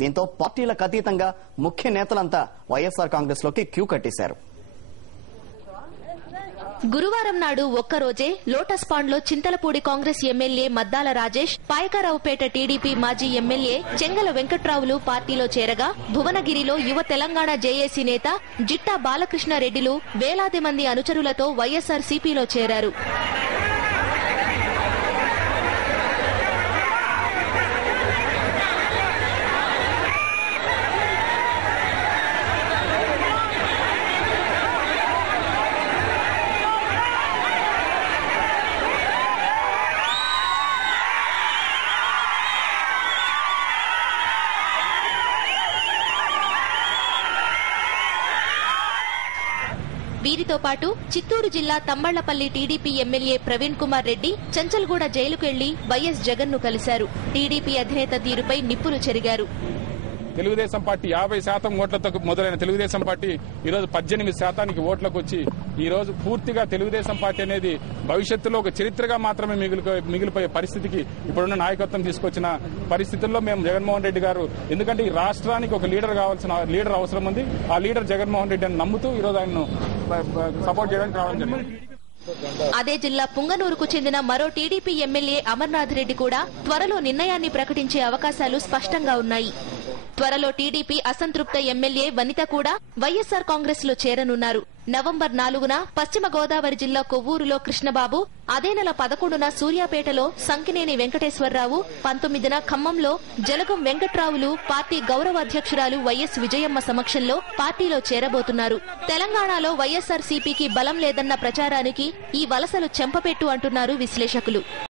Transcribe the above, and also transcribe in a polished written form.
దీంతో పార్టీలకు అతీతంగా ముఖ్య నేతలంతా వైఎస్ఆర్ కాంగ్రెస్ లోకి క్యూ కట్టేశారు. గురువారం నాడు ఒక్కరోజే లోటస్ పాండ్ లో చింతలపూడి కాంగ్రెస్ ఎమ్మెల్యే మద్దాల రాజేష్, పాయకరావుపేట టీడీపీ మాజీ ఎమ్మెల్యే చెంగల వెంకట్రావులు పార్టీలో చేరగా, భువనగిరిలో యువ తెలంగాణ జేఏసీ నేత జిట్టా బాలకృష్ణారెడ్డిలు వేలాది మంది అనుచరులతో వైఎస్ఆర్సీపీలో చేరారు. వీరితో పాటు చిత్తూరు జిల్లా తమ్మళ్లపల్లి టీడీపీ ఎమ్మెల్యే ప్రవీణ్ కుమార్ రెడ్డి చంచల్గూడ జైలుకెళ్లి వైఎస్ జగన్ ను కలిశారు. టీడీపీ అధినేత తీరుపై నిప్పులు చెరిగారు. తెలుగుదేశం పార్టీ 50% ఓట్లతో మొదలైన తెలుగుదేశం పార్టీ ఈరోజు 18% ఓట్లకు వచ్చి ఈ రోజు పూర్తిగా తెలుగుదేశం పార్టీ అనేది భవిష్యత్తులో ఒక చరిత్రగా మాత్రమే మిగిలిపోయే పరిస్థితికి ఇప్పుడున్న నాయకత్వం తీసుకొచ్చిన పరిస్థితుల్లో మేము జగన్మోహన్ రెడ్డి గారు, ఎందుకంటే ఈ రాష్ట్రానికి ఒక లీడర్ అవసరం ఉంది. ఆ లీడర్ జగన్మోహన్ రెడ్డి అని నమ్ముతూ ఈరోజు ఆయన్ను సపోర్ట్ చేయడానికి రావడం జరిగింది. అదే జిల్లా పుంగనూరుకు చెందిన మరో టీడీపీ ఎమ్మెల్యే అమర్నాథ్ రెడ్డి కూడా త్వరలో నిర్ణయాన్ని ప్రకటించే అవకాశాలు స్పష్టంగా ఉన్నాయి. త్వరలో టీడీపీ అసంతృప్త ఎమ్మెల్యే వనిత కూడా వైఎస్ఆర్ కాంగ్రెస్ లో చేరనున్నారు. నవంబర్ 4న పశ్చిమ గోదావరి జిల్లా కొవ్వూరులో కృష్ణబాబు, అదే నెల 11న సూర్యాపేటలో సంకినేని వెంకటేశ్వరరావు, 19న ఖమ్మంలో జలగం వెంకట్రావులు పార్టీ గౌరవ అధ్యక్షురాలు వైఎస్ విజయమ్మ సమక్షంలో పార్టీలో చేరబోతున్నారు. తెలంగాణలో వైఎస్ఆర్సీపీకి బలం లేదన్న ప్రచారానికి ఈ వలసలు చెంపపెట్టు అంటున్నారు విశ్లేషకులు.